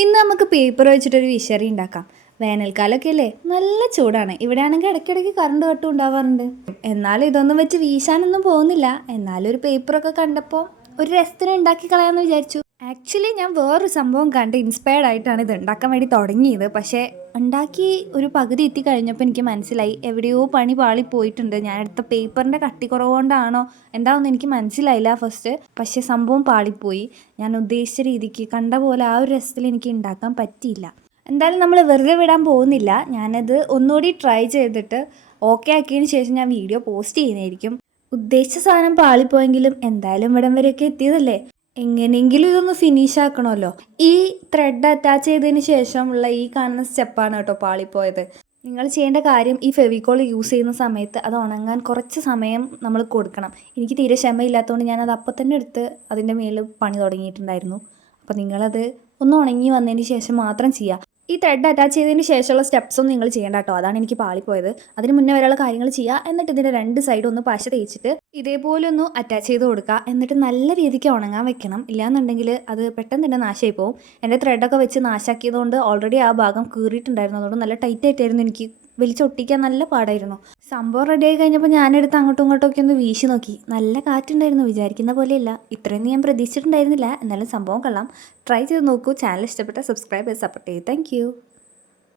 ഇന്ന് നമുക്ക് പേപ്പർ വെച്ചിട്ടൊരു വിശറി ഉണ്ടാക്കാം. വേനൽക്കാലമൊക്കെ അല്ലേ, നല്ല ചൂടാണ്. ഇവിടെ ആണെങ്കിൽ ഇടയ്ക്കിടയ്ക്ക് കറണ്ട് കട്ടും ഉണ്ടാവാറുണ്ട്. എന്നാലും ഇതൊന്നും വെച്ച് വീശാനൊന്നും പോകുന്നില്ല. എന്നാലും ഒരു പേപ്പറൊക്കെ കണ്ടപ്പോൾ ഒരു രസത്തിന് ഉണ്ടാക്കി കളയാമെന്ന് വിചാരിച്ചു. ആക്ച്വലി ഞാൻ വേറൊരു സംഭവം കണ്ട് ഇൻസ്പയർഡ് ആയിട്ടാണ് ഇത് ഉണ്ടാക്കാൻ വേണ്ടി തുടങ്ങിയത്. പക്ഷേ ഉണ്ടാക്കി ഒരു പകുതി എത്തി കഴിഞ്ഞപ്പോൾ എനിക്ക് മനസ്സിലായി എവിടെയോ പണി പാളിപ്പോയിട്ടുണ്ട്. ഞാൻ എടുത്ത പേപ്പറിൻ്റെ കട്ടി കുറവുകൊണ്ടാണോ എന്താണെന്ന് എനിക്ക് മനസ്സിലായില്ല ഫസ്റ്റ്. പക്ഷേ സംഭവം പാളിപ്പോയി. ഞാൻ ഉദ്ദേശിച്ച രീതിക്ക് കണ്ട പോലെ ആ ഒരു രസത്തിൽ എനിക്ക് ഉണ്ടാക്കാൻ പറ്റിയില്ല. എന്തായാലും നമ്മൾ വെറുതെ വിടാൻ പോകുന്നില്ല. ഞാനത് ഒന്നുകൂടി ട്രൈ ചെയ്തിട്ട് ഓക്കെ ആക്കിയതിന് ശേഷം ഞാൻ വീഡിയോ പോസ്റ്റ് ചെയ്യുന്നതായിരിക്കും. ഉദ്ദേശിച്ച സാധനം പാളിപ്പോയെങ്കിലും എന്തായാലും ഇവിടം വരെയൊക്കെ എത്തിയതല്ലേ, എങ്ങനെയെങ്കിലും ഇതൊന്ന് ഫിനിഷ് ആക്കണമല്ലോ. ഈ ത്രെഡ് അറ്റാച്ച് ചെയ്തതിന് ശേഷമുള്ള ഈ കാണുന്ന സ്റ്റെപ്പാണ് കേട്ടോ പാളിപ്പോയത്. നിങ്ങൾ ചെയ്യേണ്ട കാര്യം, ഈ ഫെവിക്കോൾ യൂസ് ചെയ്യുന്ന സമയത്ത് അത് ഉണങ്ങാൻ കുറച്ച് സമയം നമ്മൾ കൊടുക്കണം. എനിക്ക് തീരെ ക്ഷമയില്ലാത്തതുകൊണ്ട് ഞാനത് അപ്പം തന്നെ എടുത്ത് അതിൻ്റെ മേളിൽ പണി തുടങ്ങിയിട്ടുണ്ടായിരുന്നു. അപ്പോൾ നിങ്ങളത് ഒന്ന് ഉണങ്ങി വന്നതിന് ശേഷം മാത്രം ചെയ്യുക. ഈ ത്രെഡ് അറ്റാച്ച് ചെയ്തതിന് ശേഷമുള്ള സ്റ്റെപ്സൊന്നും നിങ്ങൾ ചെയ്യേണ്ട കേട്ടോ. അതാണ് എനിക്ക് പാളിപ്പോയത്. അതിന് മുന്നേ വരെയുള്ള കാര്യങ്ങൾ ചെയ്യുക. എന്നിട്ട് ഇതിൻ്റെ രണ്ട് സൈഡും ഒന്ന് പശ തേച്ചിട്ട് ഇതേപോലെ ഒന്ന് അറ്റാച്ച് ചെയ്ത് കൊടുക്കുക. എന്നിട്ട് നല്ല രീതിക്ക് ഉണങ്ങാൻ വെക്കണം. ഇല്ലയെന്നുണ്ടെങ്കിൽ അത് പെട്ടെന്ന് തന്നെ നാശമായി പോകും. എൻ്റെ ത്രെഡൊക്കെ വെച്ച് നാശാക്കിയതുകൊണ്ട് ഓൾറെഡി ആ ഭാഗം കീറിയിട്ടുണ്ടായിരുന്നു. അതുകൊണ്ട് നല്ല ടൈറ്റ് ആയിട്ടായിരുന്നു എനിക്ക് വലിച്ചൊട്ടിക്കാൻ നല്ല പാടായിരുന്നു. സംഭവം റെഡിയായി കഴിഞ്ഞപ്പോൾ ഞാനെടുത്ത് അങ്ങോട്ടും ഇങ്ങോട്ടൊക്കെ ഒന്ന് വീശി നോക്കി. നല്ല കാറ്റുണ്ടായിരുന്നു, വിചാരിക്കുന്ന പോലെയല്ല. ഇത്രയൊന്നും ഞാൻ പ്രതീക്ഷിച്ചിട്ടുണ്ടായിരുന്നില്ല. എന്നാലും സംഭവം കൊള്ളാം. ട്രൈ ചെയ്ത് നോക്കൂ. ചാനൽ ഇഷ്ടപ്പെട്ട സബ്സ്ക്രൈബ് ചെയ്ത് സപ്പോർട്ട് ചെയ്യൂ. താങ്ക്